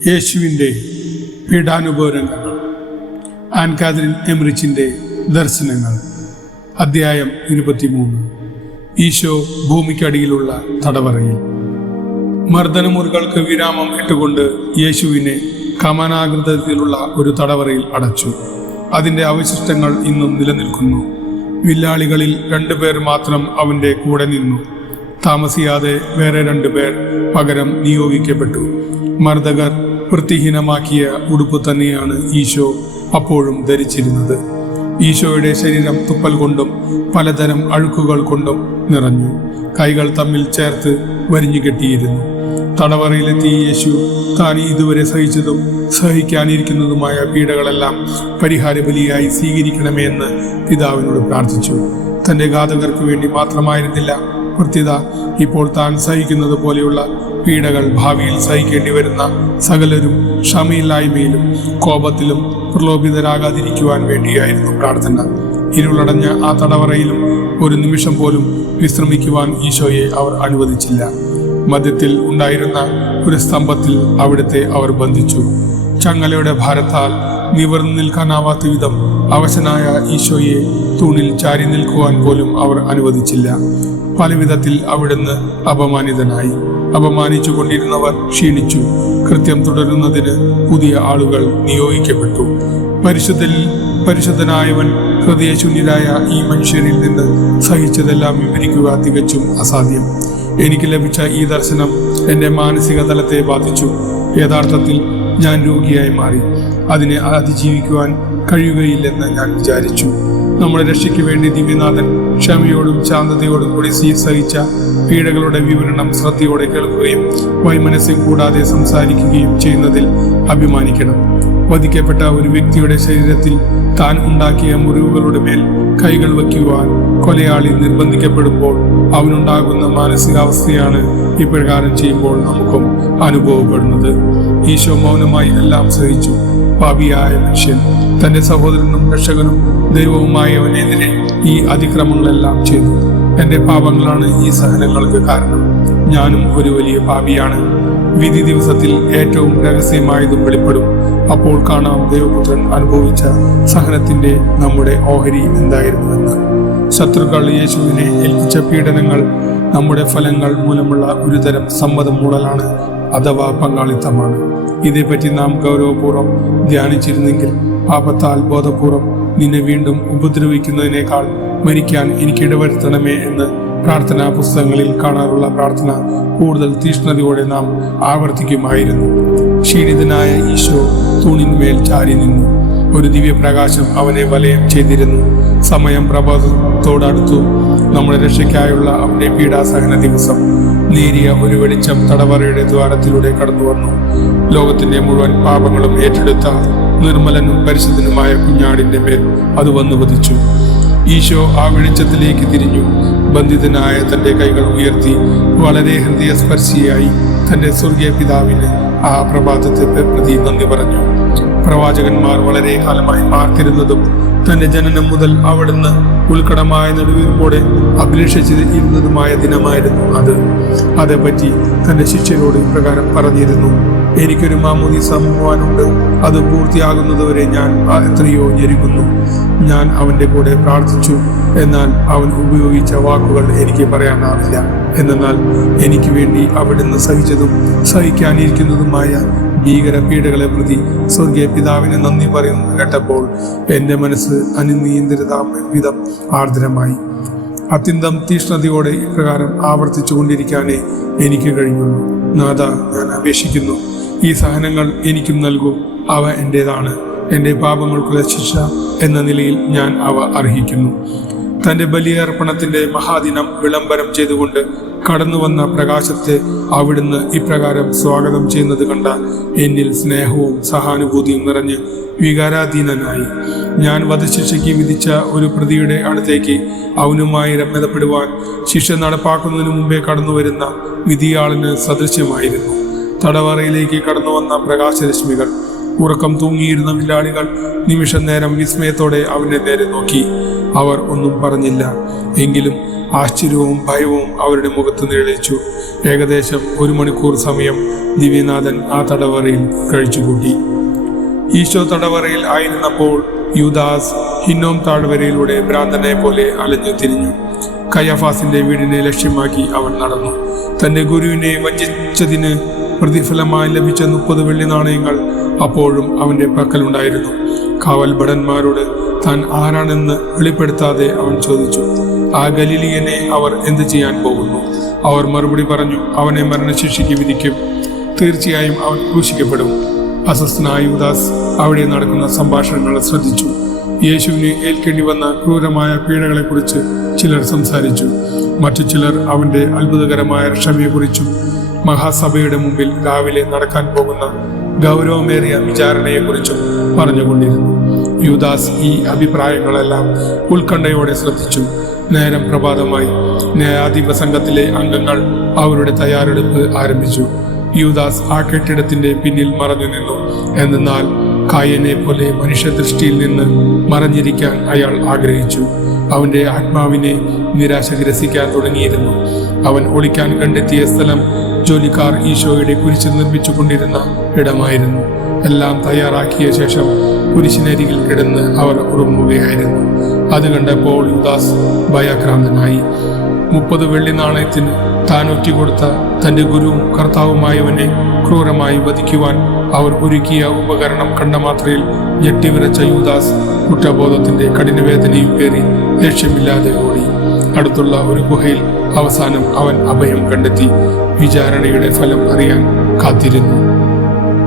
യേശുവിൻ്റെ പീഡാനുഭവങ്ങൾ. An Catherine എംറിച്ചിൻ്റെ ദർശനങ്ങൾ. അധ്യായം 23. ഈശോ ഭൂമിക്കടിയിലുള്ള തടവറയിൽ. മർദ്ദനമുറികൾക്ക് വിരാമം ഇട്ടുകൊണ്ട് യേശുവിനെ കമാനാകൃതത്തിലുള്ള ഒരു തടവറയിൽ അടച്ചു. അതിൻ്റെ അവശിഷ്ടങ്ങൾ ഇന്നും നിലനിൽക്കുന്നു. വില്ലാളികളിൽ 2 പേർ മാത്രം അവൻ്റെ കൂടെ നിന്നു. താമസിയാതെ വേറെ 2 പേർ പകരം നിയോഗിക്കപ്പെട്ടു. മർദ്ദകർ വൃത്തിഹീനമാക്കിയ ഉടുപ്പ് തന്നെയാണ് ഈശോ അപ്പോഴും ധരിച്ചിരുന്നത്. ഈശോയുടെ ശരീരം തുപ്പൽ കൊണ്ടും പലതരം അഴുക്കുകൾ കൊണ്ടും നിറഞ്ഞു. കൈകൾ തമ്മിൽ ചേർത്ത് വരിഞ്ഞു കെട്ടിയിരുന്നു. തടവറയിലെത്തിയ യേശു താൻ ഇതുവരെ സഹിച്ചതും സഹിക്കാനിരിക്കുന്നതുമായ പീഡകളെല്ലാം പരിഹാരബലിയായി സ്വീകരിക്കണമേ എന്ന് പിതാവിനോട് പ്രാർത്ഥിച്ചു. തൻ്റെ ഘാതകർക്ക് വേണ്ടി മാത്രമായിരുന്നില്ല, പ്രത്യുത ഇപ്പോൾ താൻ സഹിക്കുന്നത് പോലെയുള്ള പീഡകൾ ഭാവിയിൽ സഹിക്കേണ്ടി വരുന്ന സകലരും ക്ഷമയില്ലായ്മയിലും കോപത്തിലും പ്രലോഭിതരാകാതിരിക്കുവാൻ വേണ്ടിയായിരുന്നു പ്രാർത്ഥന. ഇരുളടഞ്ഞ ആ തടവറയിലും ഒരു നിമിഷം പോലും വിശ്രമിക്കുവാൻ ഈശോയെ അവർ അനുവദിച്ചില്ല. മധ്യത്തിൽ ഉണ്ടായിരുന്ന ഒരു സ്തംഭത്തിൽ അവിടുത്തെ അവർ ബന്ധിച്ചു. ചങ്ങലയുടെ ഭാരത്താൽ നിവർന്നു നിൽക്കാനാവാത്ത വിധം അവശനായ ഈശോയെ തൂണിൽ ചാരി നിൽക്കുവാൻ പോലും അവർ അനുവദിച്ചില്ല. പലവിധത്തിൽ അവിടുന്ന് അപമാനിതനായി. അപമാനിച്ചു കൊണ്ടിരുന്നവർ ക്ഷീണിച്ചു. കൃത്യം തുടരുന്നതിന് പുതിയ ആളുകൾ നിയോഗിക്കപ്പെട്ടു. പരിശുദ്ധനായവൻ ഹൃദയശൂന്യരായ ഈ മനുഷ്യരിൽ നിന്ന് സഹിച്ചതെല്ലാം വിവരിക്കുക തികച്ചും അസാധ്യം. എനിക്ക് ലഭിച്ച ഈ ദർശനം എൻ്റെ മാനസിക തലത്തെ ബാധിച്ചു. യഥാർത്ഥത്തിൽ ഞാൻ രോഗിയായി മാറി. അതിനെ അതിജീവിക്കുവാൻ കഴിയുകയില്ലെന്ന് ഞാൻ വിചാരിച്ചു. നമ്മുടെ രക്ഷയ്ക്ക് വേണ്ടി ദിവ്യനാഥൻ ക്ഷമയോടും ശാന്തതയോടും കൂടി സഹിച്ച പീഡകളുടെ വിവരണം ശ്രദ്ധയോടെ കേൾക്കുകയും വൈമനസ്യം കൂടാതെ സംസാരിക്കുകയും ചെയ്യുന്നതിൽ അഭിമാനിക്കണം. വധിക്കപ്പെട്ട ഒരു വ്യക്തിയുടെ ശരീരത്തിൽ താൻ ഉണ്ടാക്കിയ മുറിവുകളുടെ മേൽ കൈകൾ വയ്ക്കുവാൻ കൊലയാളി നിർബന്ധിക്കപ്പെടുമ്പോൾ അവനുണ്ടാകുന്ന മാനസികാവസ്ഥയാണ് ഇപ്രകാരം ചെയ്യുമ്പോൾ നമുക്കും അനുഭവപ്പെടുന്നത്. ഈശോ മൗനമായി എല്ലാം സഹിച്ചു. പാപിയായ മനുഷ്യൻ തന്റെ സഹോദരനും രക്ഷകനും ദൈവവുമായവനെതിരെ ഈ അതിക്രമങ്ങളെല്ലാം ചെയ്തു. എൻ്റെ പാപങ്ങളാണ് ഈ സഹനങ്ങൾക്ക് കാരണം. ഞാനും ഒരു വലിയ പാപിയാണ്. വിധി ദിവസത്തിൽ ഏറ്റവും രഹസ്യമായതും വെളിപ്പെടും. അപ്പോൾ കാണാം ദൈവപുത്രൻ അനുഭവിച്ച സഹനത്തിന്റെ നമ്മുടെ ഓഹരി എന്തായിരുന്നുവെന്ന്. ശത്രുക്കൾ യേശുവിനെ ഏൽപ്പിച്ച പീഡനങ്ങൾ നമ്മുടെ ഫലങ്ങൾ മൂലമുള്ള ഒരുതരം സമ്മതം മൂടലാണ് അഥവാ പങ്കാളിത്തമാണ്. ഇതേപ്പറ്റി നാം ഗൗരവപൂർവ്വം ധ്യാനിച്ചിരുന്നെങ്കിൽ പാപത്താൽ ബോധപൂർവം നിന്നെ വീണ്ടും ഉപദ്രവിക്കുന്നതിനേക്കാൾ മരിക്കാൻ എനിക്ക് ഇടവരുത്തണമേ എന്ന് പ്രാർത്ഥനാ പുസ്തകങ്ങളിൽ കാണാറുള്ള പ്രാർത്ഥന കൂടുതൽ തീഷ്ണതയോടെ നാം ആവർത്തിക്കുമായിരുന്നു. ക്ഷീണിതനായ ഈശോ തൂണിന്മേൽ ചാരി നിന്നു. ഒരു ദിവ്യപ്രകാശം അവനെ വലയം ചെയ്തിരുന്നു. സമയം പ്രഭാതത്തോടടുത്തു. നമ്മുടെ രക്ഷയ്ക്കായുള്ള അവന്റെ പീഡാസഹന ദിവസം. നേരിയ ഒരു വെളിച്ചം തടവറയുടെ ദ്വാരത്തിലൂടെ കടന്നു വന്നു. ലോകത്തിന്റെ മുഴുവൻ പാപങ്ങളും ഏറ്റെടുത്ത നിർമ്മലനും പരിശുദ്ധനുമായ കുഞ്ഞാടിന്റെ മേൽ അത് വന്നു പതിച്ചു. ഈശോ ആ വെളിച്ചത്തിലേക്ക് തിരിഞ്ഞു. ബന്ധിതനായ തന്റെ കൈകൾ ഉയർത്തി വളരെ ഹൃദയസ്പർശിയായി തന്റെ സ്വർഗീയ പിതാവിന് ആ പ്രഭാതത്തെ പ്രതി നന്ദി പറഞ്ഞു. പ്രവാചകന്മാർ വളരെ കാലമായി പാർത്തിരുന്നതും തന്റെ ജനനം മുതൽ അവിടുന്ന് ഉൾക്കടമായ നെടുവീർപ്പോടെ അഭിലഷിച്ചിരുന്നതുമായ ദിനമായിരുന്നു അത്. അതേപ്പറ്റി തന്റെ ശിഷ്യരോട് ഇപ്രകാരം പറഞ്ഞിരുന്നു: എനിക്കൊരു മാമോദീസ മുങ്ങുവാനുണ്ട്. അത് പൂർത്തിയാകുന്നതുവരെ ഞാൻ എത്രയോ ഞെരുങ്ങുന്നു. ഞാൻ അവന്റെ കൂടെ പ്രാർത്ഥിച്ചു, എന്നാൽ അവൻ ഉപയോഗിച്ച വാക്കുകൾ എനിക്ക് പറയാനാവില്ല. എന്നാൽ എനിക്ക് വേണ്ടി അവിടുന്ന് സഹിച്ചതും സഹിക്കാനിരിക്കുന്നതുമായ ഭീകര പീഡകളെ പ്രതി സ്വർഗീയ പിതാവിന് നന്ദി പറയുന്നത് കേട്ടപ്പോൾ എൻ്റെ മനസ്സ് അനിയന്ത്രിതം വിധം ആർദ്രമായി. അത്യന്തം തീഷ്ണതയോടെ ഇപ്രകാരം ആവർത്തിച്ചു കൊണ്ടിരിക്കാനേ എനിക്ക് കഴിഞ്ഞുള്ളൂ. നാഥ, ഞാൻ അപേക്ഷിക്കുന്നു, ഈ സഹനങ്ങൾ എനിക്കും നൽകൂ. അവ എൻ്റേതാണ്. എൻ്റെ പാപങ്ങൾക്കുള്ള ശിക്ഷ എന്ന നിലയിൽ ഞാൻ അവ അർഹിക്കുന്നു. തൻ്റെ ബലിയർപ്പണത്തിന്റെ മഹാദിനം വിളംബരം ചെയ്തുകൊണ്ട് കടന്നു വന്ന പ്രകാശത്തെ അവിടുന്ന് ഇപ്രകാരം സ്വാഗതം ചെയ്യുന്നത് കണ്ട എന്നിൽ സ്നേഹവും സഹാനുഭൂതിയും നിറഞ്ഞ് വികാരാധീനനായി. ഞാൻ വധശിക്ഷയ്ക്ക് വിധിച്ച ഒരു പ്രതിയുടെ അടുത്തേക്ക് അവനുമായി രമ്യതപ്പെടുവാൻ ശിക്ഷ നടപ്പാക്കുന്നതിന് മുമ്പേ കടന്നു വരുന്ന വിധിയാളിന് സദൃശ്യമായിരുന്നു. തടവറയിലേക്ക് കടന്നു വന്ന പ്രകാശരശ്മികൾ ഉറക്കം തൂങ്ങിയിരുന്ന വില്ലാളികൾ നിമിഷം നേരം വിസ്മയത്തോടെ അവന്റെ നേരെ നോക്കി. അവർ ഒന്നും പറഞ്ഞില്ല. എങ്കിലും ആശ്ചര്യവും ഭയവും അവരുടെ മുഖത്ത് നിഴലിച്ചു. ഏകദേശം 1 മണിക്കൂർ സമയം ദിവ്യനാഥൻ ആ തടവറയിൽ കഴിച്ചുകൂട്ടി. ഈശോ തടവറയിൽ ആയിരുന്നപ്പോൾ യൂദാസ് ഹിന്നോം താഴ്വരയിലൂടെ ഭ്രാന്തനെ പോലെ അലഞ്ഞു തിരിഞ്ഞു. കയ്യഫാസിന്റെ വീടിനെ ലക്ഷ്യമാക്കി അവൻ നടന്നു. തന്റെ ഗുരുവിനെ വഞ്ചിച്ചതിന് പ്രതിഫലമായി ലഭിച്ച 30 വെള്ളി നാണയങ്ങൾ അപ്പോഴും അവന്റെ പക്കലുണ്ടായിരുന്നു. കാവൽ ഭടന്മാരോട് താൻ ആരാണെന്ന് വെളിപ്പെടുത്താതെ അവൻ ചോദിച്ചു, ആ ഗലീലിയനെ അവർ എന്ത് ചെയ്യാൻ പോകുന്നു? അവർ മറുപടി പറഞ്ഞു, അവനെ മരണശിക്ഷയ്ക്ക് വിധിക്കും. തീർച്ചയായും അവൻ ക്രൂശിക്കപ്പെടും. അസ്വസ്ഥനായ യൂദാസ് അവിടെ നടക്കുന്ന സംഭാഷണങ്ങൾ ശ്രദ്ധിച്ചു. യേശുവിന് ഏൽക്കേണ്ടി വന്ന ക്രൂരമായ പീഡകളെക്കുറിച്ച് ചിലർ സംസാരിച്ചു. മറ്റു ചിലർ അവന്റെ അത്ഭുതകരമായ ക്ഷമയെക്കുറിച്ചും മഹാസഭയുടെ മുമ്പിൽ രാവിലെ നടക്കാൻ പോകുന്ന ഗൗരവമേറിയ വിചാരണയെക്കുറിച്ചും പറഞ്ഞുകൊണ്ടിരുന്നു. യൂദാസ് ഈ അഭിപ്രായങ്ങളെല്ലാം ഉത്കണ്ഠയോടെ ശ്രദ്ധിച്ചു. നേരം പ്രഭാതമായി. ന്യായാധിപ സംഘത്തിലെ അംഗങ്ങൾ അവരുടെ തയ്യാറെടുപ്പ് ആരംഭിച്ചു. യൂദാസ് ആ കെട്ടിടത്തിന്റെ പിന്നിൽ മറഞ്ഞു നിന്നു. എന്നാൽ കായനെ പോലെ മനുഷ്യദൃഷ്ടിയിൽ നിന്ന് മറഞ്ഞിരിക്കാൻ അയാൾ ആഗ്രഹിച്ചു. അവന്റെ ആത്മാവിനെ നിരാശ ഗ്രസിക്കാൻ തുടങ്ങിയിരുന്നു. അവൻ ഒളിക്കാൻ കണ്ടെത്തിയ സ്ഥലം ജോലിക്കാർ ഈശോയുടെ കുരിശ് നിർമ്മിച്ചു കൊണ്ടിരുന്ന ഇടമായിരുന്നു. എല്ലാം തയ്യാറാക്കിയ ശേഷം കുരിശിനരികിൽ കിടന്ന് അവർ ഉറങ്ങുകയായിരുന്നു. അത് കണ്ടപ്പോൾ യൂദാസ് ഭയാക്രാന്തനായി. 30 വെള്ളി നാണയത്തിന് താൻ ഒറ്റിക്കൊടുത്ത തന്റെ ഗുരുവും കർത്താവുമായവനെ ക്രൂരമായി വധിക്കുവാൻ അവർ ഒരുക്കിയ ഉപകരണം കണ്ട മാത്രയിൽ ഞെട്ടിവിറച്ച യൂദാസ് കുറ്റബോധത്തിന്റെ കഠിനവേദനയും പേറി ലക്ഷ്യമില്ലാതെ ഓടി. അടുത്തുള്ള ഒരു ഗുഹയിൽ അവസാനം അവൻ അഭയം കണ്ടെത്തി. വിചാരണയുടെ ഫലം അറിയാൻ കാത്തിരുന്നു.